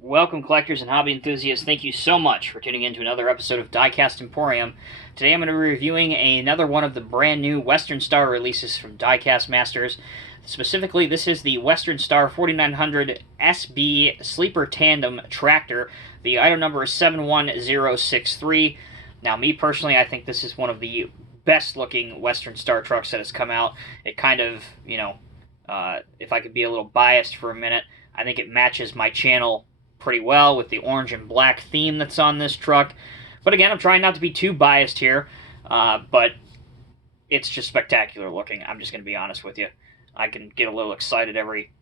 Welcome, collectors and hobby enthusiasts. Thank you so much for tuning in to another episode of Diecast Emporium. Today I'm going to be reviewing another one of the brand new Western Star releases from Diecast Masters. Specifically, this is the Western Star 4900 SB Sleeper Tandem Tractor. The item number is 71063. Now, me personally, I think this is one of the best-looking Western Star trucks that has come out. It kind of, if I could be a little biased for a minute, I think it matches my channel pretty well with the orange and black theme that's on this truck. But again, I'm trying not to be too biased here, but it's just spectacular looking. I'm just going to be honest with you. I can get a little excited every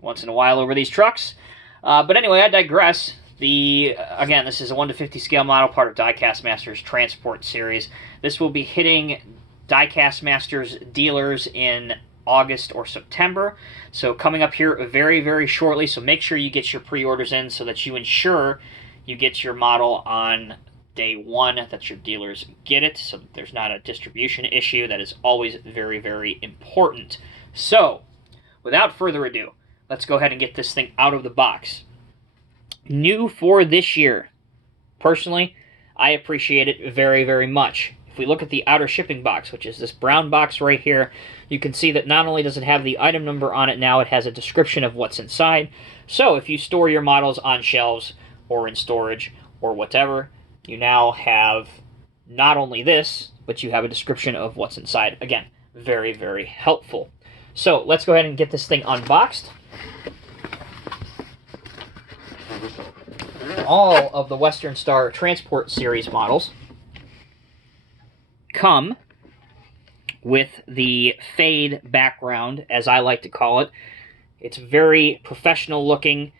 once in a while over these trucks. But anyway, I digress. Again, this is a 1/50 scale model, part of Diecast Masters Transport Series. This will be hitting Diecast Masters dealers in August or September, so coming up here very, very shortly. So make sure you get your pre-orders in so that you ensure you get your model on day one, that your dealers get it, so that there's not a distribution issue. That is always very, very important. So without further ado, let's go ahead and get this thing out of the box. New for this year. Personally, I appreciate it very, very much. If we look at the outer shipping box, which is this brown box right here, you can see that not only does it have the item number on it now, it has a description of what's inside. So if you store your models on shelves or in storage or whatever, you now have not only this, but you have a description of what's inside. Again, very, very helpful. So let's go ahead and get this thing unboxed. All of the Western Star Transport Series models come with the fade background, as I like to call it. It's very professional looking,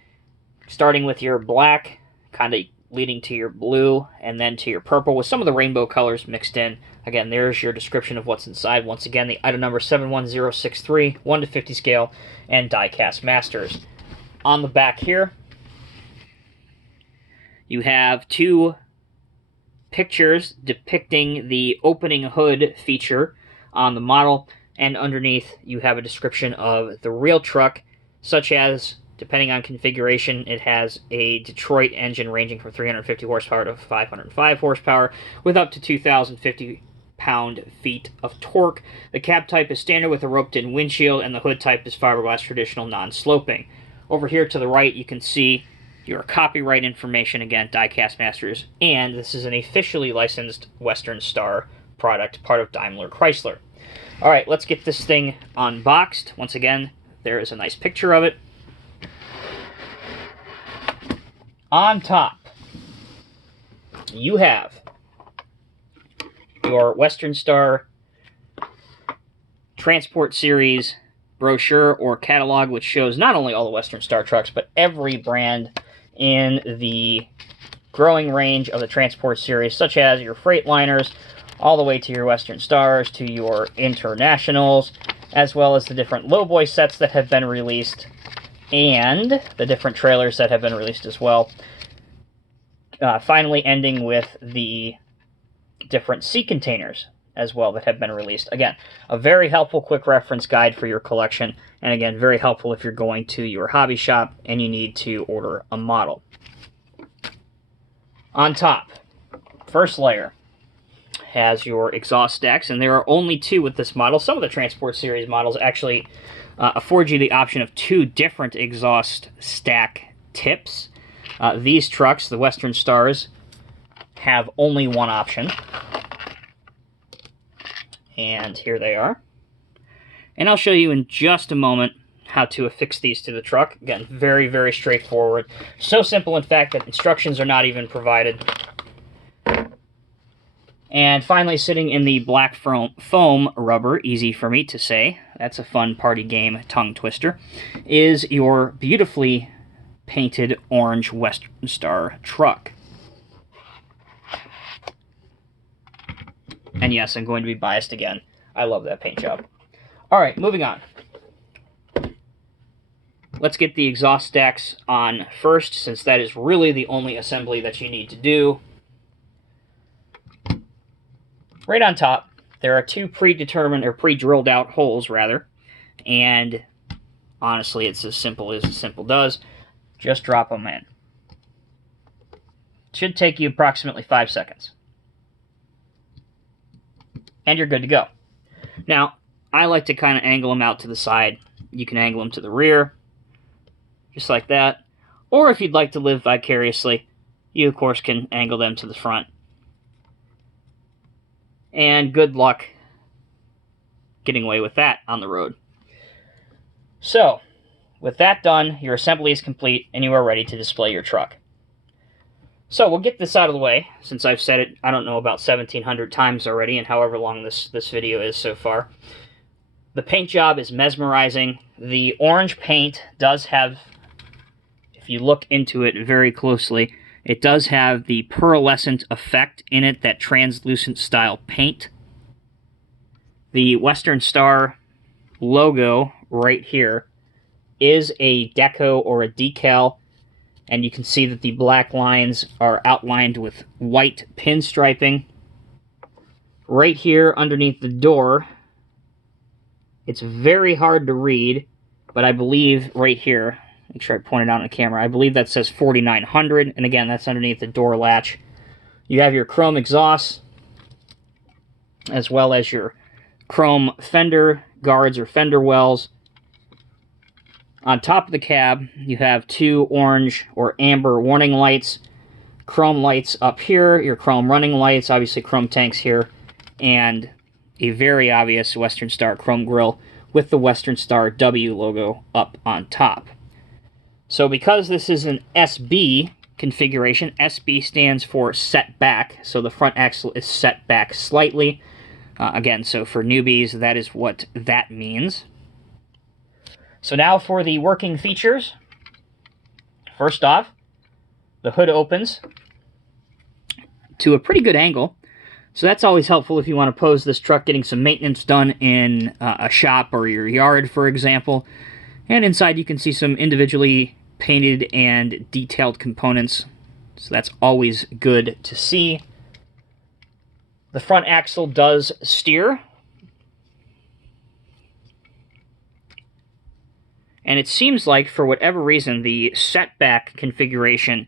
starting with your black, kind of leading to your blue, and then to your purple, with some of the rainbow colors mixed in. Again, there's your description of what's inside. Once again, the item number 71063, 1/50 scale, and Diecast Masters. On the back here, you have two pictures depicting the opening hood feature on the model, and underneath you have a description of the real truck, such as, depending on configuration, it has a Detroit engine ranging from 350 horsepower to 505 horsepower with up to 2,050 pound-feet of torque. The cab type is standard with a roped-in windshield, and the hood type is fiberglass traditional non-sloping. Over here to the right, you can see your copyright information, again, Diecast Masters, and this is an officially licensed Western Star product, part of Daimler Chrysler. All right, let's get this thing unboxed. Once again, there is a nice picture of it. On top, you have your Western Star Transport Series brochure or catalog, which shows not only all the Western Star trucks, but every brand in the growing range of the Transport Series, such as your Freightliners, all the way to your Western Stars, to your Internationals, as well as the different lowboy sets that have been released, and the different trailers that have been released as well. Finally ending with the different sea containers as well that have been released. Again, a very helpful quick reference guide for your collection, and again, very helpful if you're going to your hobby shop and you need to order a model. On top, first layer has your exhaust stacks, and there are only two with this model. Some of the Transport Series models actually afford you the option of two different exhaust stack tips. These trucks, the Western Stars, have only one option. And here they are. And I'll show you in just a moment how to affix these to the truck. Again, very, very straightforward. So simple, in fact, that instructions are not even provided. And finally, sitting in the black foam rubber, easy for me to say, that's a fun party game tongue twister, is your beautifully painted orange Western Star truck. And yes, I'm going to be biased again. I love that paint job. All right, moving on. Let's get the exhaust stacks on first, since that is really the only assembly that you need to do. Right on top, there are two predetermined, or pre-drilled out holes, rather. And honestly, it's as simple does. Just drop them in. Should take you approximately 5 seconds. And you're good to go. Now, I like to kind of angle them out to the side. You can angle them to the rear, just like that. Or if you'd like to live vicariously, you of course can angle them to the front. And good luck getting away with that on the road. So, with that done, your assembly is complete and you are ready to display your truck. So we'll get this out of the way, since I've said it, I don't know, about 1,700 times already, and however long this video is so far. The paint job is mesmerizing. The orange paint does have, if you look into it very closely, it does have the pearlescent effect in it, that translucent style paint. The Western Star logo right here is a deco or a decal, and you can see that the black lines are outlined with white pinstriping. Right here underneath the door, it's very hard to read, but I believe right here, make sure I point it out on the camera, I believe that says 4900, and again, that's underneath the door latch. You have your chrome exhaust, as well as your chrome fender guards or fender wells. On top of the cab, you have 2 orange or amber warning lights, chrome lights up here, your chrome running lights, obviously chrome tanks here, and a very obvious Western Star chrome grille with the Western Star W logo up on top. So because this is an SB configuration, SB stands for set back, so the front axle is set back slightly. Again, so for newbies, that is what that means. So now for the working features. First off, the hood opens to a pretty good angle. So that's always helpful if you want to pose this truck getting some maintenance done in a shop or your yard, for example. And inside you can see some individually painted and detailed components. So that's always good to see. The front axle does steer. And it seems like, for whatever reason, the setback configuration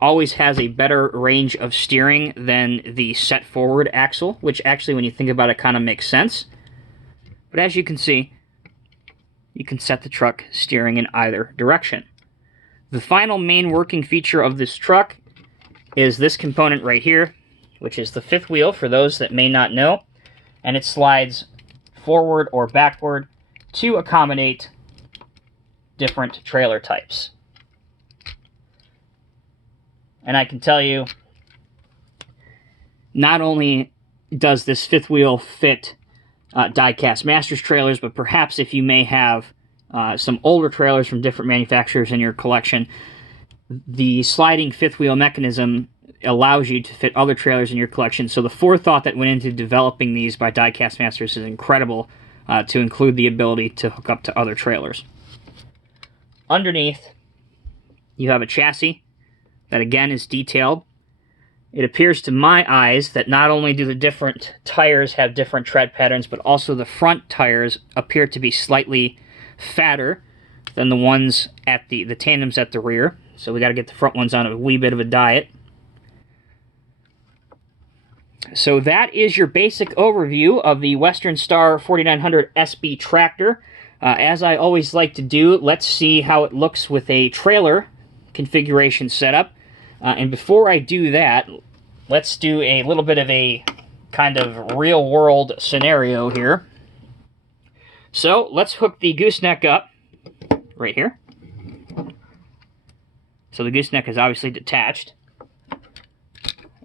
always has a better range of steering than the set forward axle, which actually, when you think about it, kind of makes sense. But as you can see, you can set the truck steering in either direction. The final main working feature of this truck is this component right here, which is the fifth wheel, for those that may not know. And it slides forward or backward to accommodate different trailer types. And I can tell you, not only does this fifth wheel fit Diecast Masters trailers, but perhaps if you may have some older trailers from different manufacturers in your collection, the sliding fifth wheel mechanism allows you to fit other trailers in your collection. So the forethought that went into developing these by Diecast Masters is incredible, to include the ability to hook up to other trailers. Underneath, you have a chassis that again is detailed. It appears to my eyes that not only do the different tires have different tread patterns, but also the front tires appear to be slightly fatter than the ones at the tandems at the rear. So we got to get the front ones on a wee bit of a diet. So that is your basic overview of the Western Star 4900 SB tractor. As I always like to do, let's see how it looks with a trailer configuration setup. And before I do that, let's do a little bit of a kind of real-world scenario here. So let's hook the gooseneck up right here. So the gooseneck is obviously detached.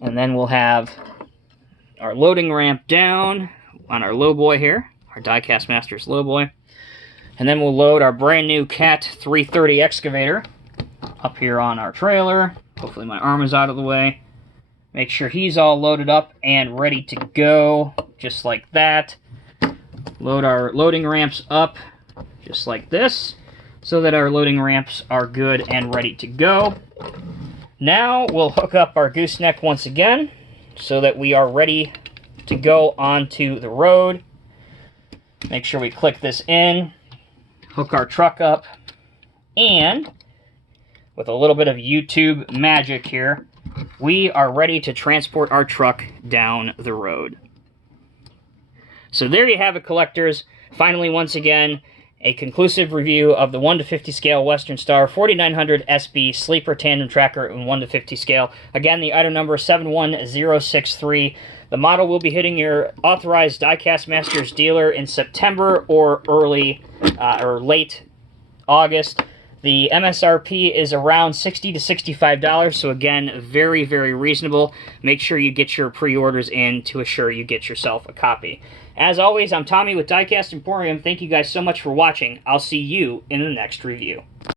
And then we'll have our loading ramp down on our lowboy here, our Diecast Masters lowboy. And then we'll load our brand new Cat 330 excavator up here on our trailer. Hopefully my arm is out of the way. Make sure he's all loaded up and ready to go, just like that. Load our loading ramps up, just like this, so that our loading ramps are good and ready to go. Now we'll hook up our gooseneck once again, so that we are ready to go onto the road. Make sure we click this in, hook our truck up, and with a little bit of YouTube magic here, we are ready to transport our truck down the road. So there you have it, collectors. Finally, once again, a conclusive review of the 1/50 scale Western Star 4900 SB Sleeper Tandem Tractor in 1/50 scale. Again, the item number is 71063. The model will be hitting your authorized Diecast Masters dealer in September or late August. The MSRP is around $60 to $65, so again, very, very reasonable. Make sure you get your pre-orders in to assure you get yourself a copy. As always, I'm Tommy with Diecast Emporium. Thank you guys so much for watching. I'll see you in the next review.